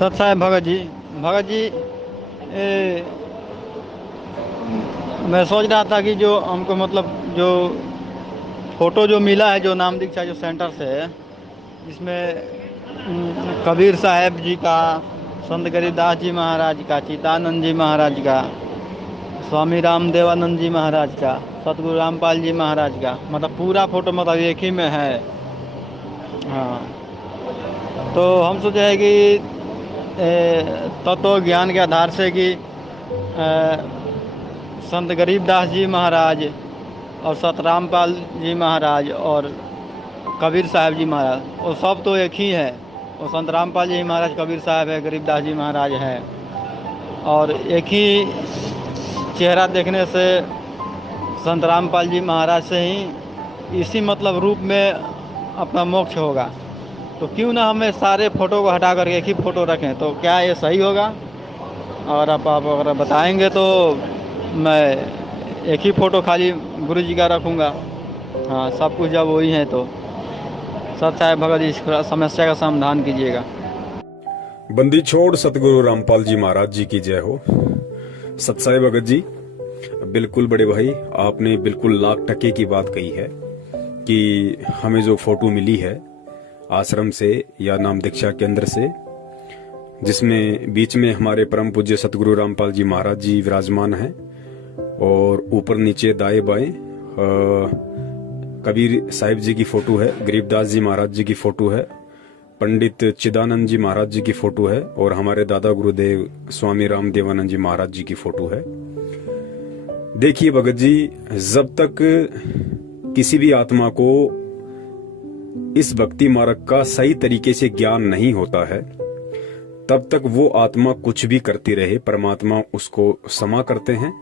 सत साहेब भगत जी ए, मैं सोच रहा था कि जो हमको मतलब जो फोटो जो मिला है जो नाम दीक्षा जो सेंटर से है जिसमें कबीर साहब जी का, संत गरीबदास जी महाराज का, चितानंद जी महाराज का, स्वामी रामदेवानंद जी महाराज का, सतगुरु रामपाल जी महाराज का, मतलब पूरा फोटो मतलब एक ही में है। हाँ, तो हम सोचे है कि तत्व ज्ञान के आधार से कि संत गरीबदास जी महाराज और सत रामपाल जी महाराज और कबीर साहब जी महाराज, वो सब तो एक ही है। वो संत रामपाल जी महाराज कबीर साहब है, गरीबदास जी महाराज है, और एक ही चेहरा देखने से संत रामपाल जी महाराज से ही इसी मतलब रूप में अपना मोक्ष होगा। तो क्यों ना हमें सारे फ़ोटो को हटा करके एक ही फ़ोटो रखें, तो क्या ये सही होगा? और आप अगर बताएंगे तो मैं एक ही फ़ोटो खाली गुरु जी का रखूँगा। हाँ, सब कुछ जब वही है तो सत साहेब भगत जी इस समस्या का समाधान कीजिएगा। बंदी छोड़ सतगुरु रामपाल जी महाराज जी की जय हो। सत साहेब भगत जी, बिल्कुल बड़े भाई, आपने बिल्कुल लाख टके की बात कही है कि हमें जो फोटो मिली है आश्रम से या नाम दीक्षा केंद्र से, जिसमें बीच में हमारे परम पूज्य सतगुरु रामपाल जी महाराज जी विराजमान हैं और ऊपर नीचे दाएं बाएं कबीर साहिब जी की फोटो है, गरीबदास जी महाराज जी की फोटो है, पंडित चिदानंद जी महाराज जी की फोटो है और हमारे दादा गुरुदेव स्वामी रामदेवानंद जी महाराज जी की फोटो है। देखिए भगत जी, जब तक किसी भी आत्मा को इस भक्ति मार्ग का सही तरीके से ज्ञान नहीं होता है, तब तक वो आत्मा कुछ भी करती रहे, परमात्मा उसको क्षमा करते हैं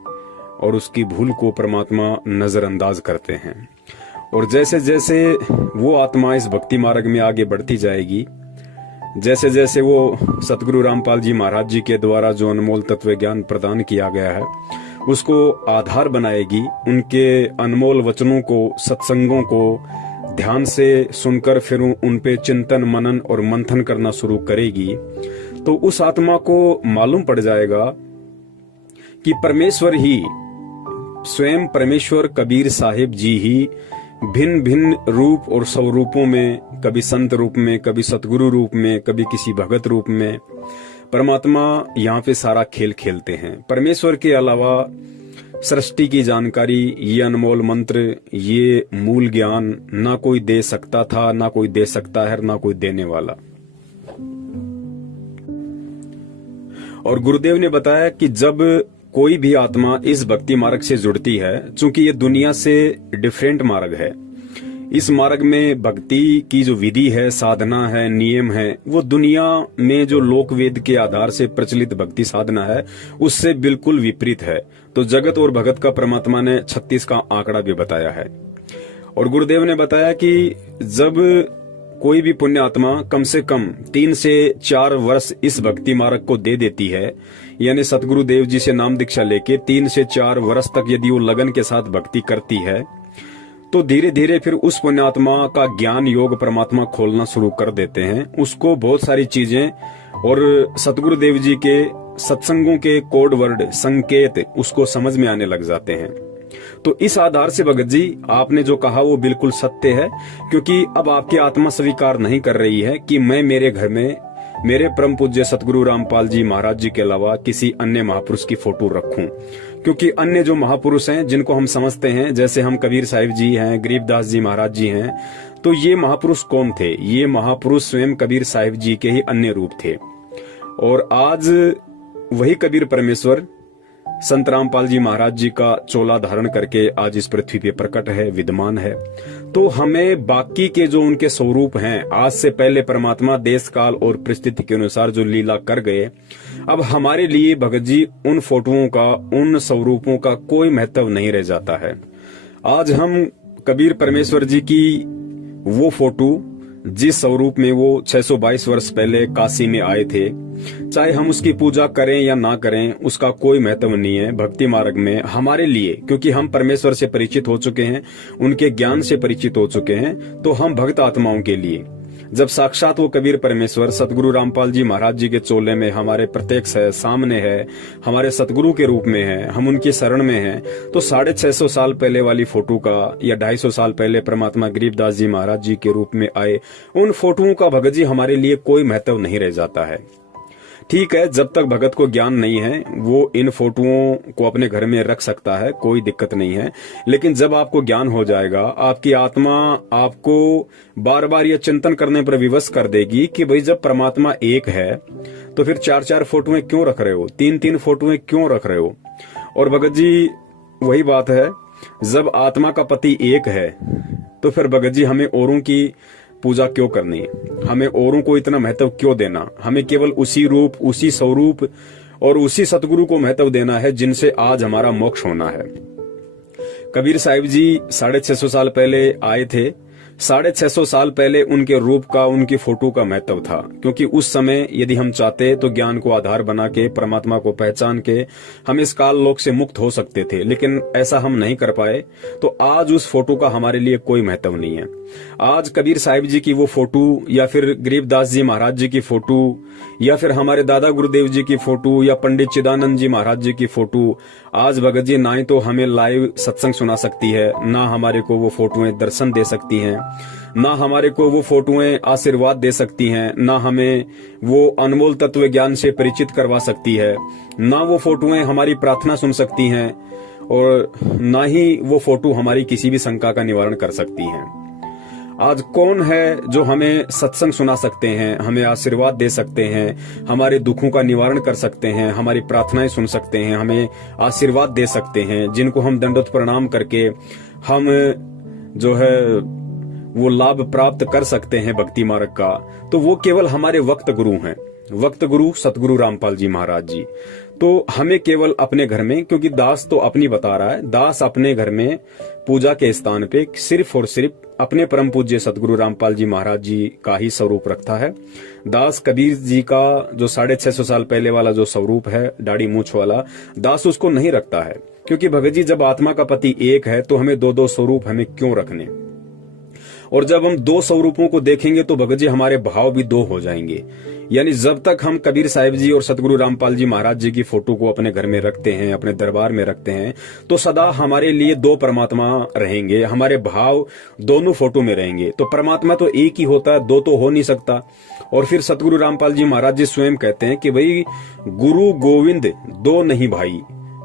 और उसकी भूल को परमात्मा नजरअंदाज करते हैं। और जैसे जैसे वो आत्मा इस भक्ति मार्ग में आगे बढ़ती जाएगी, जैसे जैसे वो सतगुरु रामपाल जी महाराज जी के द्वारा जो अनमोल तत्व ज्ञान प्रदान किया गया है उसको आधार बनाएगी, उनके अनमोल वचनों को, सत्संगों को ध्यान से सुनकर फिर उन पे चिंतन मनन और मंथन करना शुरू करेगी, तो उस आत्मा को मालूम पड़ जाएगा कि परमेश्वर ही, स्वयं परमेश्वर कबीर साहिब जी ही भिन्न भिन्न रूप और स्वरूपों में, कभी संत रूप में, कभी सतगुरु रूप में, कभी किसी भगत रूप में परमात्मा यहाँ पे सारा खेल खेलते हैं। परमेश्वर के अलावा सृष्टि की जानकारी, ये अनमोल मंत्र, ये मूल ज्ञान ना कोई दे सकता था, ना कोई दे सकता है, ना कोई देने वाला। और गुरुदेव ने बताया कि जब कोई भी आत्मा इस भक्ति मार्ग से जुड़ती है, चूंकि ये दुनिया से डिफरेंट मार्ग है, इस मार्ग में भक्ति की जो विधि है, साधना है, नियम है, वो दुनिया में जो लोक वेद के आधार से प्रचलित भक्ति साधना है उससे बिल्कुल विपरीत है। तो जगत और भगत का परमात्मा ने 36 का आंकड़ा भी बताया है। और गुरुदेव ने बताया कि जब कोई भी पुण्य आत्मा कम से कम 3 से 4 वर्ष इस भक्ति मार्ग को दे देती है, यानी सतगुरु देव जी से नाम दीक्षा लेके 3 से 4 वर्ष तक यदि वो लगन के साथ भक्ति करती है, तो धीरे धीरे फिर उस पुण्यात्मा का ज्ञान योग परमात्मा खोलना शुरू कर देते हैं। उसको बहुत सारी चीजें और सतगुरु देव जी के सत्संगों के कोड वर्ड, संकेत उसको समझ में आने लग जाते हैं। तो इस आधार से भगत जी, आपने जो कहा वो बिल्कुल सत्य है, क्योंकि अब आपकी आत्मा स्वीकार नहीं कर रही है कि मैं मेरे घर में मेरे परम पूज्य सतगुरु रामपाल जी महाराज जी के अलावा किसी अन्य महापुरुष की फोटो रखूं। क्योंकि अन्य जो महापुरुष हैं जिनको हम समझते हैं, जैसे हम कबीर साहिब जी हैं, गरीबदास जी महाराज जी हैं, तो ये महापुरुष कौन थे? ये महापुरुष स्वयं कबीर साहिब जी के ही अन्य रूप थे। और आज वही कबीर परमेश्वर संत रामपाल जी महाराज जी का चोला धारण करके आज इस पृथ्वी पे प्रकट है, विद्यमान है। तो हमें बाकी के जो उनके स्वरूप हैं, आज से पहले परमात्मा देश काल और परिस्थिति के अनुसार जो लीला कर गए, अब हमारे लिए भगत जी उन फोटोओं का, उन स्वरूपों का कोई महत्व नहीं रह जाता है। आज हम कबीर परमेश्वर जी की वो फोटो जिस स्वरूप में वो 622 वर्ष पहले काशी में आए थे, चाहे हम उसकी पूजा करें या ना करें, उसका कोई महत्व नहीं है भक्ति मार्ग में हमारे लिए, क्योंकि हम परमेश्वर से परिचित हो चुके हैं, उनके ज्ञान से परिचित हो चुके हैं। तो हम भक्त आत्माओं के लिए जब साक्षात वो कबीर परमेश्वर सतगुरु रामपाल जी महाराज जी के चोले में हमारे प्रत्यक्ष है, सामने है, हमारे सतगुरु के रूप में है, हम उनकी शरण में हैं, तो 650 साल पहले वाली फोटो का या 250 साल पहले परमात्मा गरीबदास जी महाराज जी के रूप में आए उन फोटोओं का भगत जी हमारे लिए कोई महत्व नहीं रह जाता है। ठीक है, जब तक भगत को ज्ञान नहीं है वो इन फोटोओं को अपने घर में रख सकता है, कोई दिक्कत नहीं है। लेकिन जब आपको ज्ञान हो जाएगा, आपकी आत्मा आपको बार बार ये चिंतन करने पर विवश कर देगी कि भाई जब परमात्मा एक है तो फिर 4-4 फोटोएं क्यों रख रहे हो, 3-3 फोटोएं क्यों रख रहे हो। और भगत जी वही बात है, जब आत्मा का पति एक है तो फिर भगत जी हमें औरों की पूजा क्यों करनी है, हमें औरों को इतना महत्व क्यों देना, हमें केवल उसी रूप, उसी स्वरूप और उसी सतगुरु को महत्व देना है जिनसे आज हमारा मोक्ष होना है। कबीर साहिब जी 650 साल पहले आए थे। 650 साल पहले उनके रूप का, उनकी फोटो का महत्व था, क्योंकि उस समय यदि हम चाहते तो ज्ञान को आधार बना के, परमात्मा को पहचान के हम इस काल लोक से मुक्त हो सकते थे, लेकिन ऐसा हम नहीं कर पाए। तो आज उस फोटो का हमारे लिए कोई महत्व नहीं है। आज कबीर साहिब जी की वो फोटो या फिर गरीबदास जी महाराज जी की फोटो या फिर हमारे दादा गुरुदेव जी की फोटो या पंडित चिदानंद जी महाराज जी की फोटो आज भगत जी ना ही तो हमें लाइव सत्संग सुना सकती है, ना हमारे को वो फोटोएं दर्शन दे सकती हैं, ना हमारे को वो फोटोएं आशीर्वाद दे सकती हैं, ना हमें वो अनमोल तत्व ज्ञान से परिचित करवा सकती है, ना वो फोटोएं हमारी प्रार्थना सुन सकती हैं और ना ही वो फोटो हमारी किसी भी शंका का निवारण कर सकती हैं। आज कौन है जो हमें सत्संग सुना सकते हैं, हमें आशीर्वाद दे सकते हैं, हमारे दुखों का निवारण कर सकते हैं, हमारी प्रार्थनाएं सुन सकते हैं, हमें आशीर्वाद दे सकते हैं, जिनको हम दंडवत प्रणाम करके हम जो है वो लाभ प्राप्त कर सकते हैं भक्ति मार्ग का, तो वो केवल हमारे वक्त गुरु हैं, वक्त गुरु सतगुरु रामपाल जी महाराज जी। तो हमें केवल अपने घर में, क्योंकि दास तो अपनी बता रहा है, दास अपने घर में पूजा के स्थान पे सिर्फ और सिर्फ अपने परम पूज्य सतगुरु रामपाल जी महाराज जी का ही स्वरूप रखता है। दास कबीर जी का जो 650 साल पहले वाला जो स्वरूप है, दाढ़ी मूछ वाला, दास उसको नहीं रखता है, क्योंकि भगत जी जब आत्मा का पति एक है तो हमें 2-2 स्वरूप हमें क्यों रखने। और जब हम 2 स्वरूपों को देखेंगे तो भगत जी हमारे भाव भी 2 हो जाएंगे। यानी जब तक हम कबीर साहिब जी और सतगुरु रामपाल जी महाराज जी की फोटो को अपने घर में रखते हैं, अपने दरबार में रखते हैं, तो सदा हमारे लिए 2 परमात्मा रहेंगे, हमारे भाव दोनों फोटो में रहेंगे। तो परमात्मा तो एक ही होता है, 2 तो हो नहीं सकता। और फिर सतगुरु रामपाल जी महाराज जी स्वयं कहते हैं कि भाई गुरु गोविंद 2 नहीं भाई।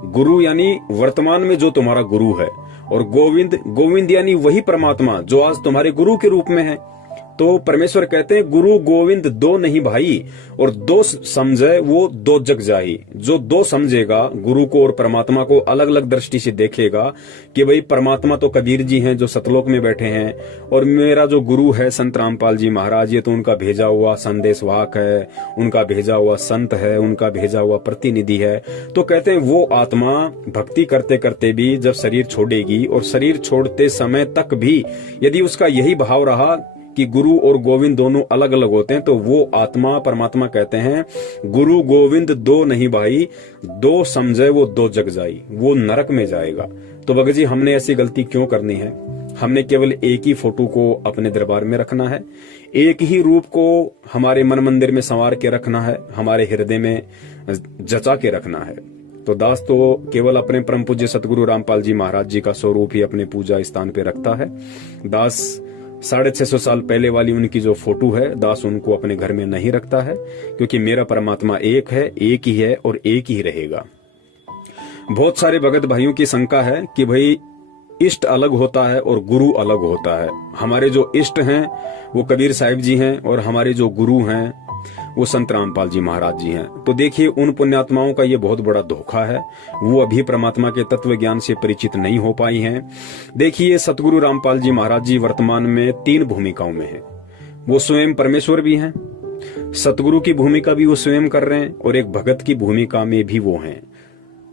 गुरु यानी वर्तमान में जो तुम्हारा गुरु है, और गोविंद, गोविंद यानी वही परमात्मा जो आज तुम्हारे गुरु के रूप में है। तो परमेश्वर कहते हैं गुरु गोविंद 2 नहीं भाई, और 2 समझे वो 2 जग जाई। जो 2 समझेगा, गुरु को और परमात्मा को अलग अलग दृष्टि से देखेगा कि भाई परमात्मा तो कबीर जी हैं जो सतलोक में बैठे हैं, और मेरा जो गुरु है संत रामपाल जी महाराज, ये तो उनका भेजा हुआ संदेशवाहक है, उनका भेजा हुआ संत है, उनका भेजा हुआ प्रतिनिधि है। तो कहते हैं वो आत्मा भक्ति करते करते भी जब शरीर छोड़ेगी, और शरीर छोड़ते समय तक भी यदि उसका यही भाव रहा कि गुरु और गोविंद दोनों अलग अलग होते हैं, तो वो आत्मा, परमात्मा कहते हैं गुरु गोविंद 2 नहीं भाई, 2 समझे वो 2 जग जाई, वो नरक में जाएगा। तो भगत जी हमने ऐसी गलती क्यों करनी है। हमने केवल एक ही फोटो को अपने दरबार में रखना है, एक ही रूप को हमारे मन मंदिर में संवार के रखना है, हमारे हृदय में जचा के रखना है। तो दास तो केवल अपने परम पूज्य सतगुरु रामपाल जी महाराज जी का स्वरूप ही अपने पूजा स्थान पे रखता है। दास 650 साल पहले वाली उनकी जो फोटो है, दास उनको अपने घर में नहीं रखता है, क्योंकि मेरा परमात्मा एक है, एक ही है और एक ही रहेगा। बहुत सारे भगत भाइयों की शंका है कि भाई इष्ट अलग होता है और गुरु अलग होता है। हमारे जो इष्ट हैं वो कबीर साहिब जी हैं, और हमारे जो गुरु हैं वो संत रामपाल जी महाराज जी हैं। तो देखिए उन पुण्यात्माओं का ये बहुत बड़ा धोखा है, वो अभी परमात्मा के तत्व ज्ञान से परिचित नहीं हो पाई हैं। देखिए सतगुरु रामपाल जी महाराज जी वर्तमान में 3 भूमिकाओं में हैं। वो स्वयं परमेश्वर भी हैं, सतगुरु की भूमिका भी वो स्वयं कर रहे हैं, और एक भगत की भूमिका में भी वो हैं।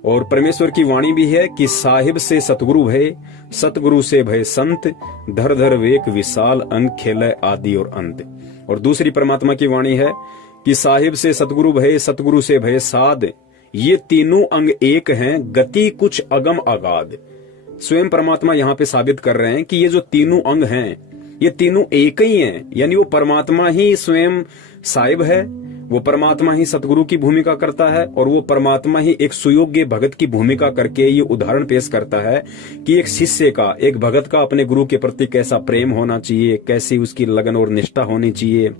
और परमेश्वर की वाणी भी है कि साहिब से सतगुरु भय, सतगुरु से भय संत, धर धर वेक विशाल अंग खेले आदि और अंत। और दूसरी परमात्मा की वाणी है कि साहिब से सतगुरु भय, सतगुरु से भय साध, ये तीनों अंग एक हैं, गति कुछ अगम अगाध। स्वयं परमात्मा यहाँ पे साबित कर रहे हैं कि ये जो तीनों अंग हैं ये तीनों एक ही हैं, यानी वो परमात्मा ही स्वयं साहिब है, वो परमात्मा ही सतगुरु की भूमिका करता है और वो परमात्मा ही एक सुयोग्य भगत की भूमिका करके ये उदाहरण पेश करता है कि एक शिष्य का, एक भगत का अपने गुरु के प्रति कैसा प्रेम होना चाहिए, कैसी उसकी लगन और निष्ठा होनी चाहिए,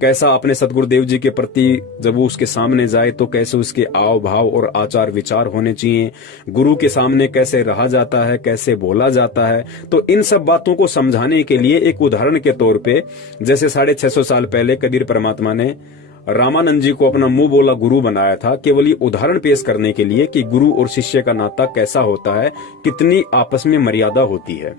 कैसा अपने सतगुरुदेव जी के प्रति जब वो उसके सामने जाए तो कैसे उसके आव भाव और आचार विचार होने चाहिए, गुरु के सामने कैसे रहा जाता है, कैसे बोला जाता है। तो इन सब बातों को समझाने के लिए एक उदाहरण के तौर पे, जैसे 650 साल पहले कबीर परमात्मा ने रामानंद जी को अपना मुंह बोला गुरु बनाया था, केवल ये उदाहरण पेश करने के लिए कि गुरु और शिष्य का नाता कैसा होता है, कितनी आपस में मर्यादा होती है।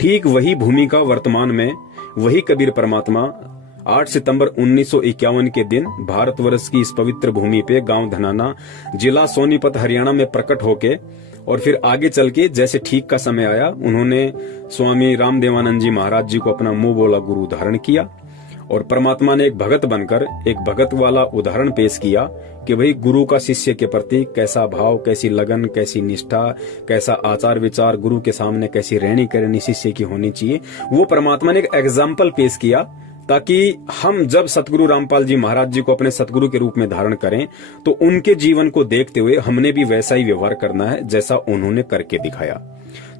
ठीक वही भूमिका वर्तमान में वही कबीर परमात्मा 8 सितंबर 1951 के दिन भारतवर्ष की इस पवित्र भूमि पे गांव धनाना, जिला सोनीपत, हरियाणा में प्रकट होके और फिर आगे चल के जैसे ठीक का समय आया, उन्होंने स्वामी रामदेवानंद जी महाराज जी को अपना मुंह बोला गुरु धारण किया और परमात्मा ने एक भगत बनकर एक भगत वाला उदाहरण पेश किया कि भाई गुरु का शिष्य के प्रति कैसा भाव, कैसी लगन, कैसी निष्ठा, कैसा आचार विचार, गुरु के सामने कैसी रहनी करनी शिष्य की होनी चाहिए। वो परमात्मा ने एक एग्जाम्पल पेश किया ताकि हम जब सतगुरु रामपाल जी महाराज जी को अपने सतगुरु के रूप में धारण करें तो उनके जीवन को देखते हुए हमने भी वैसा ही व्यवहार करना है जैसा उन्होंने करके दिखाया।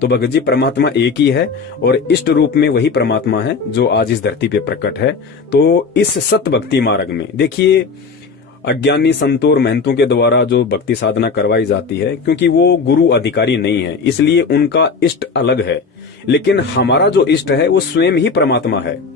तो भगत जी परमात्मा एक ही है और इष्ट रूप में वही परमात्मा है जो आज इस धरती पे प्रकट है। तो इस सत भक्ति मार्ग में देखिए, अज्ञानी संतों और महंतों के द्वारा जो भक्ति साधना करवाई जाती है, क्योंकि वो गुरु अधिकारी नहीं है इसलिए उनका इष्ट अलग है, लेकिन हमारा जो इष्ट है वो स्वयं ही परमात्मा है।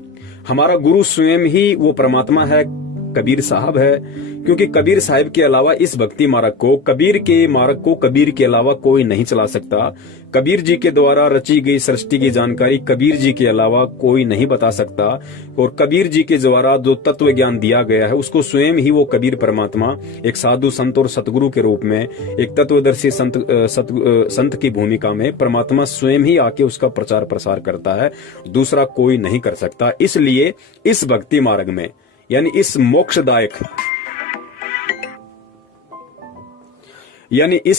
हमारा गुरु स्वयं ही वो परमात्मा है, कबीर साहब है, क्योंकि कबीर साहब के अलावा इस भक्ति मार्ग को, कबीर के मार्ग को कबीर के अलावा कोई नहीं चला सकता। कबीर जी के द्वारा रची गई सृष्टि की जानकारी कबीर जी के अलावा कोई नहीं बता सकता और कबीर जी के द्वारा जो तत्व ज्ञान दिया गया है उसको स्वयं ही वो कबीर परमात्मा एक साधु संत और सतगुरु के रूप में, एक तत्वदर्शी संत की भूमिका में परमात्मा स्वयं ही आके उसका प्रचार प्रसार करता है, दूसरा कोई नहीं कर सकता। इसलिए इस भक्ति मार्ग में, यानी इस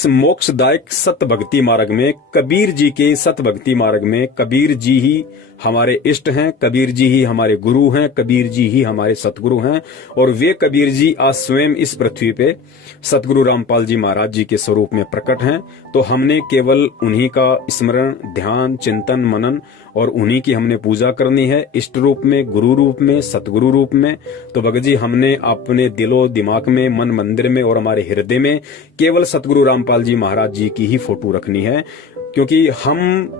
मोक्षदायक सत भक्ति मार्ग में, कबीर जी के सत भक्ति मार्ग में कबीर जी ही हमारे इष्ट हैं, कबीर जी ही हमारे गुरु हैं, कबीर जी ही हमारे सतगुरु हैं और वे कबीर जी आज स्वयं इस पृथ्वी पे सतगुरु रामपाल जी महाराज जी के स्वरूप में प्रकट हैं। तो हमने केवल उन्हीं का स्मरण, ध्यान, चिंतन, मनन और उन्हीं की हमने पूजा करनी है, इष्ट रूप में, गुरु रूप में, सतगुरु रूप में। तो भगत जी हमने अपने दिलो दिमाग में, मन मंदिर में और हमारे हृदय में केवल सतगुरु रामपाल जी महाराज जी की ही फोटो रखनी है, क्योंकि हम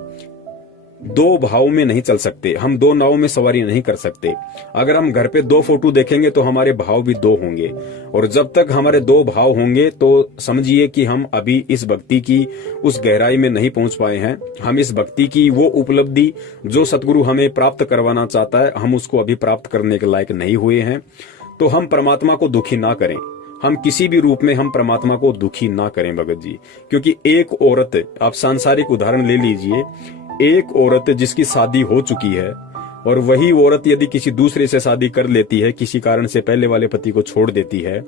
दो भाव में नहीं चल सकते, हम दो नाव में सवारी नहीं कर सकते। अगर हम घर पे दो फोटो देखेंगे तो हमारे भाव भी दो होंगे और जब तक हमारे दो भाव होंगे तो समझिए कि हम अभी इस भक्ति की उस गहराई में नहीं पहुंच पाए हैं। हम इस भक्ति की वो उपलब्धि जो सतगुरु हमें प्राप्त करवाना चाहता है, हम उसको अभी प्राप्त करने के लायक नहीं हुए हैं। तो हम परमात्मा को दुखी ना करें, हम किसी भी रूप में हम परमात्मा को दुखी ना करें भगत जी। क्योंकि एक औरत, आप सांसारिक उदाहरण ले लीजिए, एक औरत जिसकी शादी हो चुकी है और वही औरत यदि किसी दूसरे से शादी कर लेती है, किसी कारण से पहले वाले पति को छोड़ देती है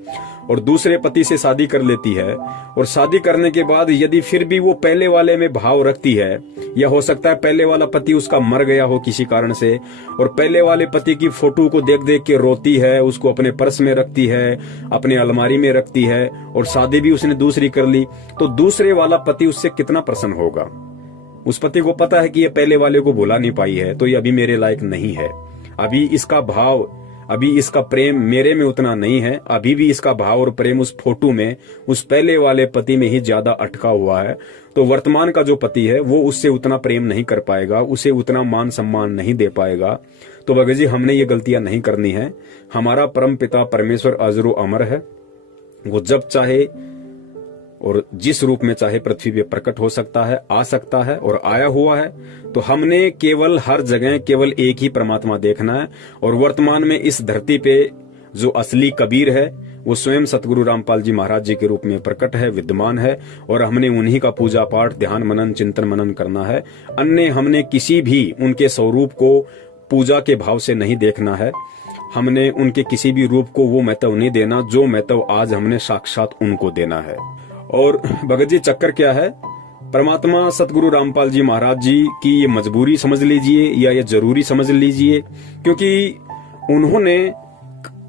और दूसरे पति से शादी कर लेती है और शादी करने के बाद यदि फिर भी वो पहले वाले में भाव रखती है, या हो सकता है पहले वाला पति उसका मर गया हो किसी कारण से और पहले वाले पति की फोटो को देख देख के रोती है, उसको अपने पर्स में रखती है, अपने अलमारी में रखती है और शादी भी उसने दूसरी कर ली, तो दूसरे वाला पति उससे कितना प्रसन्न होगा। उस पति को पता है कि ये पहले वाले को भुला नहीं पाई है तो ये अभी मेरे लायक नहीं है, अभी इसका भाव, अभी इसका प्रेम मेरे में उतना नहीं है, अभी भी इसका भाव और प्रेम उस फोटो में, उस पहले वाले पति में ही ज्यादा अटका हुआ है। तो वर्तमान का जो पति है वो उससे उतना प्रेम नहीं कर पाएगा, उसे उतना मान सम्मान नहीं दे पाएगा। तो भगत जी हमने ये गलतियां नहीं करनी है। हमारा परम पिता परमेश्वर अजरो अमर है, वो जब चाहे और जिस रूप में चाहे पृथ्वी पे प्रकट हो सकता है, आ सकता है और आया हुआ है। तो हमने केवल हर जगह केवल एक ही परमात्मा देखना है और वर्तमान में इस धरती पे जो असली कबीर है वो स्वयं सतगुरु रामपाल जी महाराज जी के रूप में प्रकट है, विद्यमान है और हमने उन्हीं का पूजा पाठ, ध्यान, मनन, चिंतन मनन करना है। अन्य हमने किसी भी उनके स्वरूप को पूजा के भाव से नहीं देखना है। हमने उनके किसी भी रूप को वो महत्व नहीं देना जो महत्व आज हमने साक्षात उनको देना है। और भगत जी चक्कर क्या है, परमात्मा सतगुरु रामपाल जी महाराज जी की ये मजबूरी समझ लीजिए या ये जरूरी समझ लीजिए, क्योंकि उन्होंने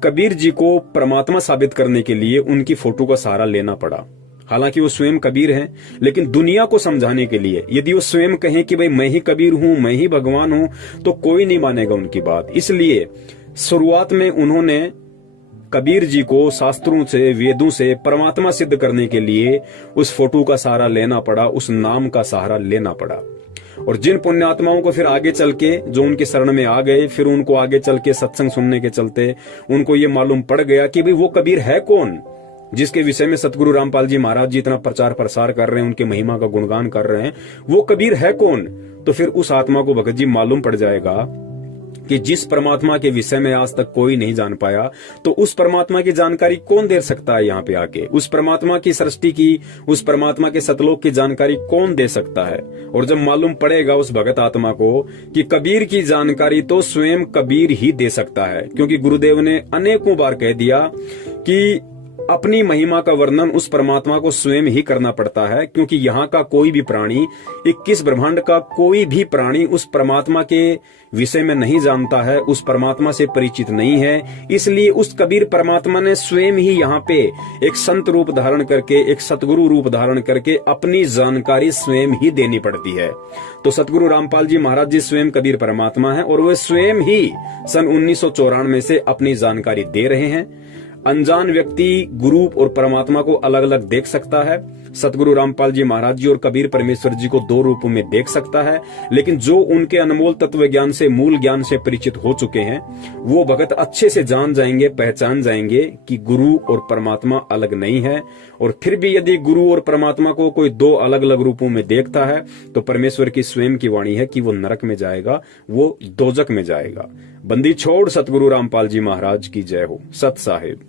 कबीर जी को परमात्मा साबित करने के लिए उनकी फोटो का सहारा लेना पड़ा। हालांकि वो स्वयं कबीर हैं, लेकिन दुनिया को समझाने के लिए यदि वो स्वयं कहें कि भाई मैं ही कबीर हूं, मैं ही भगवान हूं, तो कोई नहीं मानेगा उनकी बात। इसलिए शुरुआत में उन्होंने कबीर जी को शास्त्रों से, वेदों से परमात्मा सिद्ध करने के लिए उस फोटो का सहारा लेना पड़ा, उस नाम का सहारा लेना पड़ा। और जिन पुण्यात्माओं को फिर आगे चल के जो उनके शरण में आ गए, फिर उनको आगे चल के सत्संग सुनने के चलते उनको ये मालूम पड़ गया कि भाई वो कबीर है कौन जिसके विषय में सतगुरु रामपाल जी महाराज जी इतना प्रचार प्रसार कर रहे हैं, उनके महिमा का गुणगान कर रहे हैं, वो कबीर है कौन। तो फिर उस आत्मा को भगत जी मालूम पड़ जाएगा कि जिस परमात्मा के विषय में आज तक कोई नहीं जान पाया, तो उस परमात्मा की जानकारी कौन दे सकता है यहाँ पे आके। उस परमात्मा की सृष्टि की, उस परमात्मा के सतलोक की जानकारी कौन दे सकता है। और जब मालूम पड़ेगा उस भगत आत्मा को कि कबीर की जानकारी तो स्वयं कबीर ही दे सकता है, क्योंकि गुरुदेव ने अनेकों बार कह दिया कि अपनी महिमा का वर्णन उस परमात्मा को स्वयं ही करना पड़ता है, क्योंकि यहाँ का कोई भी प्राणी, 21 ब्रह्मांड का कोई भी प्राणी उस परमात्मा के विषय में नहीं जानता है, उस परमात्मा से परिचित नहीं है। इसलिए उस कबीर परमात्मा ने स्वयं ही यहाँ पे एक संत रूप धारण करके, एक सतगुरु रूप धारण करके अपनी जानकारी स्वयं ही देनी पड़ती है। तो सतगुरु रामपाल जी महाराज जी स्वयं कबीर परमात्मा है और वे स्वयं ही सन 1994 से अपनी जानकारी दे रहे हैं। अनजान व्यक्ति गुरु और परमात्मा को अलग अलग देख सकता है। सतगुरु रामपाल जी महाराज जी और कबीर परमेश्वर जी को दो रूपों में देख सकता है, लेकिन जो उनके अनमोल तत्व ज्ञान से, मूल ज्ञान से परिचित हो चुके हैं, वो भगत अच्छे से जान जाएंगे, पहचान जाएंगे कि गुरु और परमात्मा अलग नहीं है। और फिर भी यदि गुरु और परमात्मा को कोई दो अलग अलग रूपों में देखता है, तो परमेश्वर की स्वयं की वाणी है कि वो नरक में जाएगा, वो दोजक में जाएगा। बंदी छोड़ सतगुरु रामपाल जी महाराज की जय हो। सत साहिब।